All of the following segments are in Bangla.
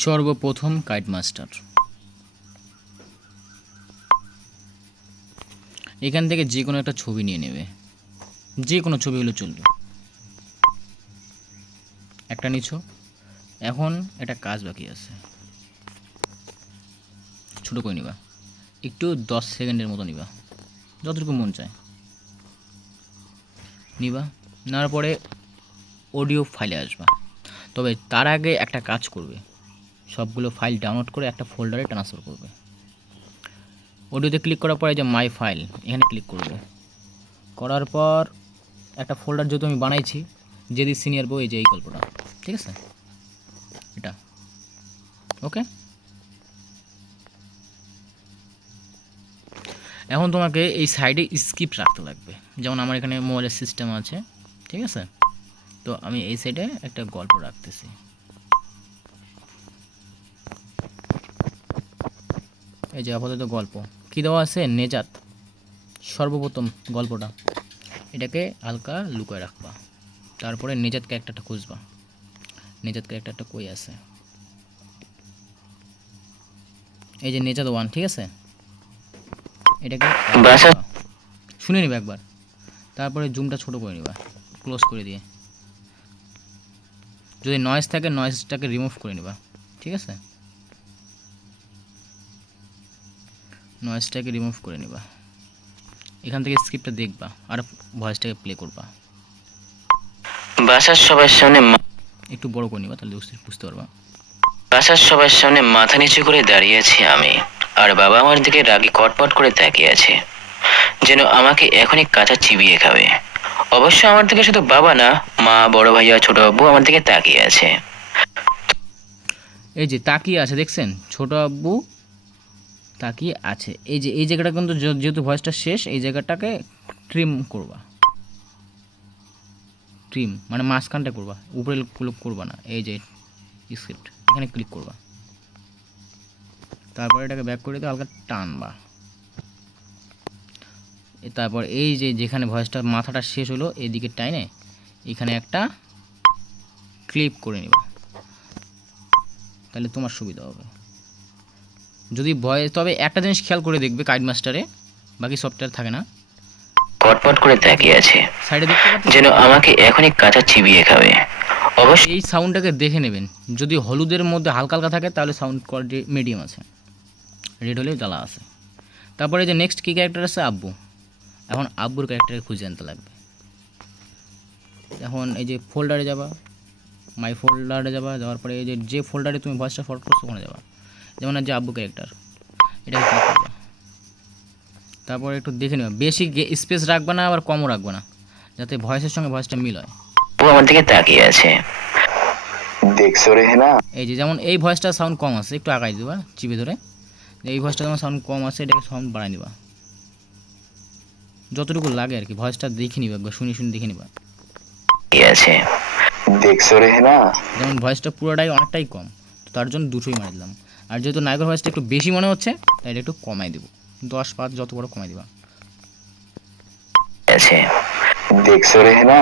সর্বপ্রথম কাইট মাস্টার। এখান থেকে যে কোনো একটা ছবি নিয়ে নেবে, যে কোনো ছবি হলে চলবে। একটা নিছো। এখন একটা কাজ বাকি আছে, ছোটো করে নিবা, একটু 10 সেকেন্ডের মতো নিবা, যতটুকু মন চায় নিবা। নেওয়ার পরে অডিও ফাইলে আসবা। তবে তার আগে একটা কাজ করবে, সবগুলো ফাইল ডাউনলোড করে একটা ফোল্ডারে ট্রান্সফার করবে। অডিওতে ক্লিক করার পরে যে মাই ফাইল এখানে ক্লিক করবে। করার পর একটা ফোল্ডার যেহেতু আমি বানাইছি যেদি সিনিয়র বই, এই যে এই গল্পটা, ঠিক আছে, এটা ওকে। এখন তোমাকে এই সাইডে স্ক্রিপ্ট রাখতে লাগবে, যেমন আমার এখানে মোবাইলের সিস্টেম আছে, ঠিক আছে। তো আমি এই সাইডে একটা গল্প রাখতেছি। এই যে আপাতত গল্প কী দেওয়া আছে, নেজাত, সর্বপ্রথম গল্পটা, এটাকে হালকা লুকায় রাখবা। তারপরে নেজাত ক্যারেক্টারটা খুঁজবা, নেজাত ক্যারেক্টারটা কই আছে, এই যে নেজাত 1, ঠিক আছে। এটাকে শুনে নিবা একবার, তারপরে জুমটা ছোট করে নিবা, ক্লোজ করে দিয়ে। যদি নয়েজ থাকে নয়েজটাকে রিমুভ করে নিবা, ঠিক আছে, নয়েজটাকে রিমুভ করে নিবা। এখান থেকে স্ক্রিপ্টটা দেখবা আর ভয়েসটাকে প্লে করবা। বাসার সবার সামনে একটু বড় করে নিবা, তাহলে বুঝতে পারবা। বাসার সবার সামনে মাথা নিচু করে দাঁড়িয়ে আছি আমি, আর বাবা আমার দিকে রাগি কটপট করে তাকিয়ে আছে, যেন আমাকে এখনই কাঁচা চিবিয়ে খাবে। অবশ্য আমার দিকে শুধু বাবা না, মা, বড় ভাইয়া, ছোট আব্বু আমার দিকে তাকিয়ে আছে। এই যে তাকিয়ে আছে দেখছেন, ছোট আব্বু তাকিয়ে আছে। এই যে এই জায়গাটা কিন্তু যেহেতু ভয়েসটা শেষ, এই জায়গাটাকে ট্রিম করবা, ট্রিম মানে মাঝখানটা করবা, উপরে ক্লিক করবা না। এই যে স্ক্রিপ্ট এখানে ক্লিক করবা, তারপরে এটাকে ব্যাক করে দিয়ে হালকা টানবা। তারপর এই যে যেখানে ভয়েসটা মাথাটা শেষ হলো এদিকে টাইনে এখানে একটা ক্লিপ করে নিবা, তাহলে তোমার সুবিধা হবে। যদি ভয়েস, তবে একটা জিনিস খেয়াল করে দেখবে কাইট মাস্টারে, বাকি সফটওয়্যার থাকে না, কটপট করে তাকিয়ে আছে, সাইডে দেখতে পাচ্ছেন, যেন আমাকে এখনই কাঁচা চিবিয়ে খাবে। অবশ্য এই সাউন্ডটাকে দেখে নেবেন, যদি হলুদের মধ্যে হালকা হালকা থাকে তাহলে সাউন্ড কোয়ালিটি মিডিয়াম আছে, রেড হলেও জ্বালা আছে। তারপরে যে নেক্সট কী ক্যারেক্টার আছে, আব্বু। এখন আব্বুর ক্যারেক্টারকে খুঁজে আনতে লাগবে। এখন এই যে ফোল্ডারে যাবা, মাই ফোল্ডারে যাবা, যাওয়ার পরে এই যে ফোল্ডারে তুমি ভয়েসটা ফরওয়ার্ড করছো ওখানে যাবা, যেমন যে আব্বু ক্যারেক্টার, এটাকে ক্লিক করবা। তারপরে একটু দেখে নেবা, বেশি স্পেস রাখবা না আবার কমও রাখবা না, যাতে ভয়েসের সঙ্গে ভয়েসটা মিল হয়। ও আমার দিকে তাকিয়ে আছে, দেখছো রে না। এই যে যেমন এই ভয়েসটা সাউন্ড কম আছে, একটু আগাই দিবা চিপে ধরে, এই ভয়েসটা যেমন সাউন্ড কম আছে এটাকে সাউন্ড বাড়াই নিবা, যতটুকু লাগে আর কি। ভয়েসটা দেখে নিবা একবার, শুনে দেখে নিবা। আছে, দেখছো রে না। যেমন ভয়েসটা পুরোটাই অনেকটাই কম, তো তার জন্য দুটোই মারি দিলাম। আর যেহেতু নায়কের ভয়েসটা একটু বেশি মনে হচ্ছে, তাই এটা একটু কমাই দেবো, 10-5 যত বড় কমাই দিবা। আছে, দেখছো রে না,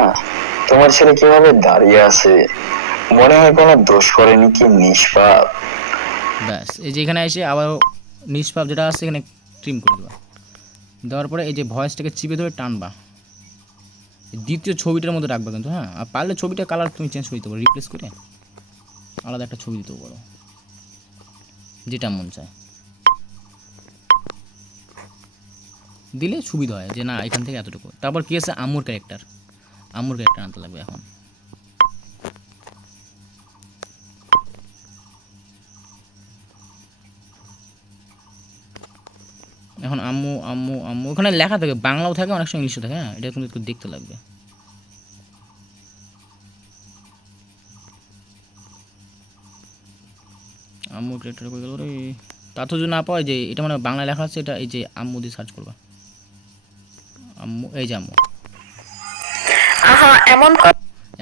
তোমার ছেলে কিভাবে দাঁড়িয়ে আছে, মনে হয় কোনো দোষ করেনি, কি নিষ্পাপ। ব্যাস, এই যে এখানে এসে আবার নিষ্পাপ যেটা আছে এখানে ট্রিম করে দেবা। দেওয়ার পরে এই যে ভয়েসটাকে চিপে ধরে টানবা, দ্বিতীয় ছবিটার মধ্যে রাখবা কিন্তু, হ্যাঁ। আর পারলে ছবিটা কালার তুমি চেঞ্জ করে দিতে পারো, রিপ্লেস করে আলাদা একটা ছবি দিতে পারো, যেটা মন চায় দিলে সুবিধা হয়, যে না এখান থেকে এতটুকু। তারপর কী আছে, আম্মুর ক্যারেক্টার, আম্মুর ক্যারেক্টার আনতে লাগবে। এখন আম্মু আম্মু আম্মু ওখানে লেখা থাকে, বাংলাও থাকে অনেক সময় ইংলিশও থাকে, হ্যাঁ, এটা কিন্তু একটু দেখতে লাগবে। আম্মুর ক্যারেক্টার কই গেল রে, তা তো যদি না পাওয়া, যে এটা মানে বাংলা লেখা আছে, এটা এই যে আম্মু দিয়ে সার্চ করবা, আম্মু, এই যে আম্মু।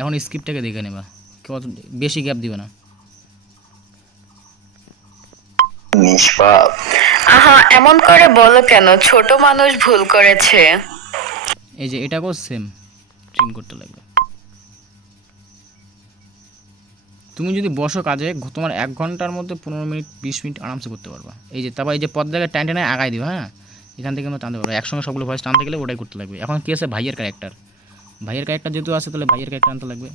এখন স্ক্রিপ্টটাকে দেখে নেবা, কত বেশি গ্যাপ দিবে না। নিষ্পাপ, আহা এমন করে বলো কেন, ছোট মানুষ ভুল করেছে। এই যে এটাকেও সেম ট্রিম করতে লাগবে। তুমি যদি বসো কাজে তোমার 1 ঘন্টার মধ্যে 15 মিনিট 20 মিনিট আরামসে করতে পারবা। এই যে তারপর এই যে পর্দাকে টাইম টেনে আগায় দিবা, হ্যাঁ, এখান থেকে আমরা টানতে পারবো। একসঙ্গে সবগুলো ভয়েস টানতে গেলে ওটাই করতে লাগবে। এখন কী আছে, ভাইয়ের ক্যারেক্টার যেহেতু আছে তাহলে ভাইয়ের ক্যারেক্টার আনতে লাগবে।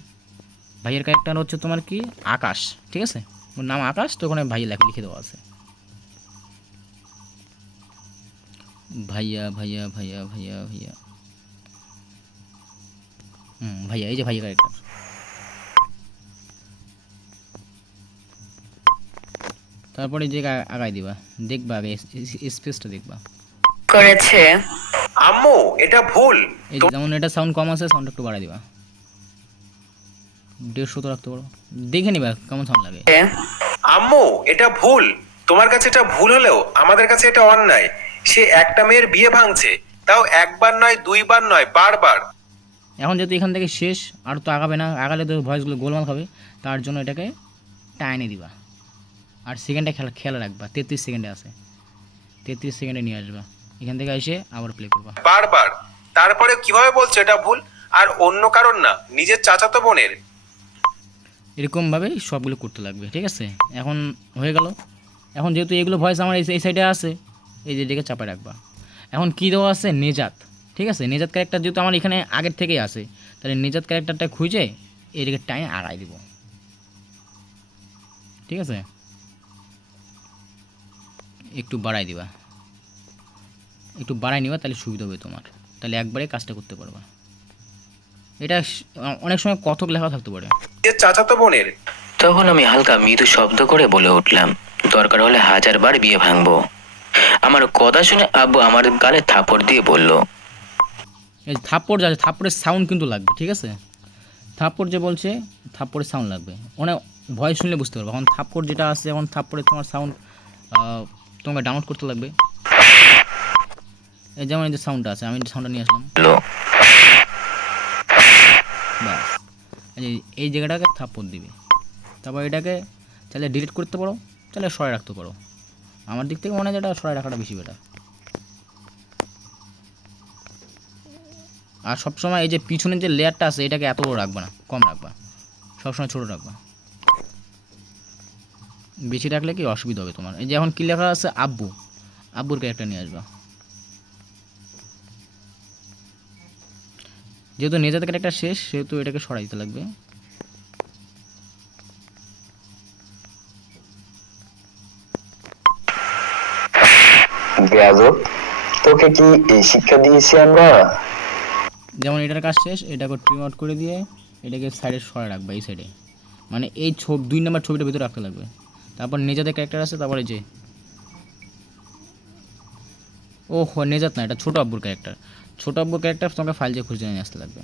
ভাইয়ের ক্যারেক্টার হচ্ছে তোমার কি আকাশ, ঠিক আছে, ওর নাম আকাশ, তো ওখানে ভাইয়া লিখে দেওয়া আছে। ভাইয়া ভাইয়া ভাইয়া ভাইয়া ভাইয়া ভাইয়া, এই যে ভাইয়া ক্যারেক্টার। তারপরে যে আগাই দিবা, দেখবা আগে স্পেসটা দেখবা করেছে। আম্মু এটা ভুল। এই যে যেমন এটা সাউন্ড কম আছে, সাউন্ড একটু বাড়াই দিবা, 150 তো রাখতে পারো, দেখে নিবা কেমন সাউন্ড লাগে। আম্মু এটা ভুল। তোমার কাছে এটা ভুল হলেও আমাদের কাছে এটা অন্যায়। সে একটা মেয়ের বিয়ে ভাঙছে, তাও একবার নয়, 2বার নয়, বারবার। এখন যেহেতু এখান থেকে শেষ, আর তো আগাবে না, আগালে তো ভয়েসগুলো গোলমাল খাবে, তার জন্য এটাকে টাইনে দিবা। আর সেকেন্ডে খেলা রাখবা, 33 সেকেন্ডে আছে, 33 সেকেন্ডে নিয়ে আসবা, এখান থেকে এসে আবার প্লে করবা বারবার। তারপরে কিভাবে বলছো এটা ভুল? আর অন্য কারণ না, নিজের চাচাতো বোনের। এরকমভাবেই সবগুলো করতে লাগবে, ঠিক আছে। এখন হয়ে গেল। এখন যেহেতু এগুলো ভয়েস আমার এই সাইডে আছে, এই যে দিকে চাপায় রাখবা। এখন কী দেওয়া আছে, নেজাত, ঠিক আছে। নেজাত ক্যারেক্টার যেহেতু আমার এখানে আগের থেকেই আছে, তাহলে নেজাত ক্যারেক্টারটা খুঁজে এদিকে টাইম আগাই দিব, ঠিক আছে। একটু বাড়াই দিবা, একটু বাড়াই নিবা, তাহলে সুবিধা হবে তোমার, তাহলে একবারে কাজটা করতে পারবা। এটা অনেক সময় কতক লেখা থাকতে পারে। নিজের চাচাতো বোনের। তখন আমি হালকা মৃদু শব্দ করে বলে উঠলাম, দরকার হলে 1000বার বিয়ে ভাঙবো। আমার কথা শুনে আব্বু আমার গালে থাপড় দিয়ে বলল, এই থাপ্পড় যাচ্ছে, থাপ্পড়ের সাউন্ড কিন্তু লাগবে, ঠিক আছে। থাপ্পড় যে বলছে, থাপ্পড়ের সাউন্ড লাগবে, অনেক ভয়েস শুনলে বুঝতে পারবো। এখন থাপ্পড় যেটা আছে, এখন থাপ্পড়ের তোমার সাউন্ড তোমাকে ডাউনলোড করতে লাগবে। এই যেমন এই যে সাউন্ডটা আছে, আমি সাউন্ডটা নিয়ে আসলাম, ব্যাস। এই জায়গাটাকে থাপ্পড় দিবে। তারপর এটাকে চাইলে ডিলিট করতে পারো, চাইলে সরাই রাখতে পারো। আমার দিক থেকে মনে হয় যেটা সরাই রাখাটা বেশি বেটার। আর সবসময় এই যে পিছনের যে লেয়ারটা আছে, এটাকে এত বড় রাখবা না, কম রাখবা, সবসময় ছোটো রাখবা। বেশি রাখলে কি অসুবিধা হবে তোমার। এই যে এখন কী লেখা আছে, আব্বুর ক্যারেক্টার নিয়ে আসবা। যেহেতু নিজেদের ক্যারেক্টার শেষ, সেহেতু এটাকে সরাই দিতে লাগবে। বেয়াদব, তোকে কি এই শিক্ষা দিয়েছি আমরা? যেমন এটার কাজ শেষ, এটাকে ট্রিম আউট করে দিয়ে এটাকে সাইডে সরাই রাখবা, এই সাইডে, মানে এই 2 নম্বর ছবিটার ভিতরে রাখতে লাগবে। তারপর নেজাদের ক্যারেক্টার আছে, তারপরে যে ও নেজাত না, এটা ছোটো আব্বুর ক্যারেক্টার। ছোটো আব্বুর ক্যারেক্টার তোমাকে ফাইল যে খুঁজে নিয়ে আসতে লাগবে।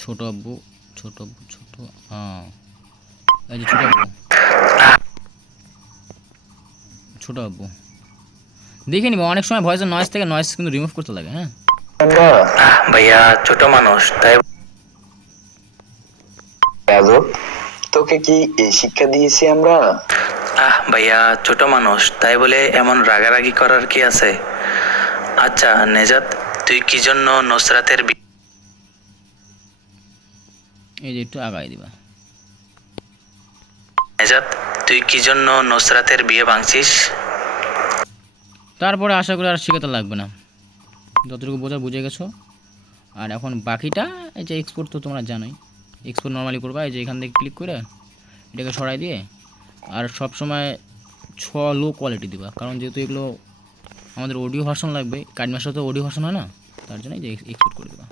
ছোটো আব্বু, হ্যাঁ, এই যে ছোটো আব্বু দেখে নিবো। অনেক সময় ভয়েসের নয়েজ থেকে নয়েজ কিন্তু রিমুভ করতে লাগে, হ্যাঁ। আমরা ভাইয়া ছোট মানুষ তাই। বেয়াদব, তোকে কি এই শিক্ষা দিয়েছি আমরা? ভাইয়া ছোট মানুষ তাই বলে এমন রাগারাগি করার কি আছে? আচ্ছা নেজাত, তুই কি জন্য নুসরাতের এই যে একটু আগাই দিবা। নেজাত, তুই কি জন্য নুসরাতের বিয়ে ভাঙছিস? তারপরে আশা করি আর শিখাতে লাগবে না, যতটুকু বুঝে গেছো। আর এখন বাকিটা এই যে এক্সপোর্ট তো তোমরা জানোই, এক্সপোর্ট নর্মালি করবা। এই যে এখান থেকে ক্লিক করে এটাকে সরাই দিয়ে, আর সব সময় লো কোয়ালিটি দিবা, কারণ যেহেতু এগুলো আমাদের অডিও ভার্সন লাগবে, কাইনমাস্টার তো অডিও ভার্সন হয় না, তার জন্য এই যে এক্সপোর্ট করে দেবা।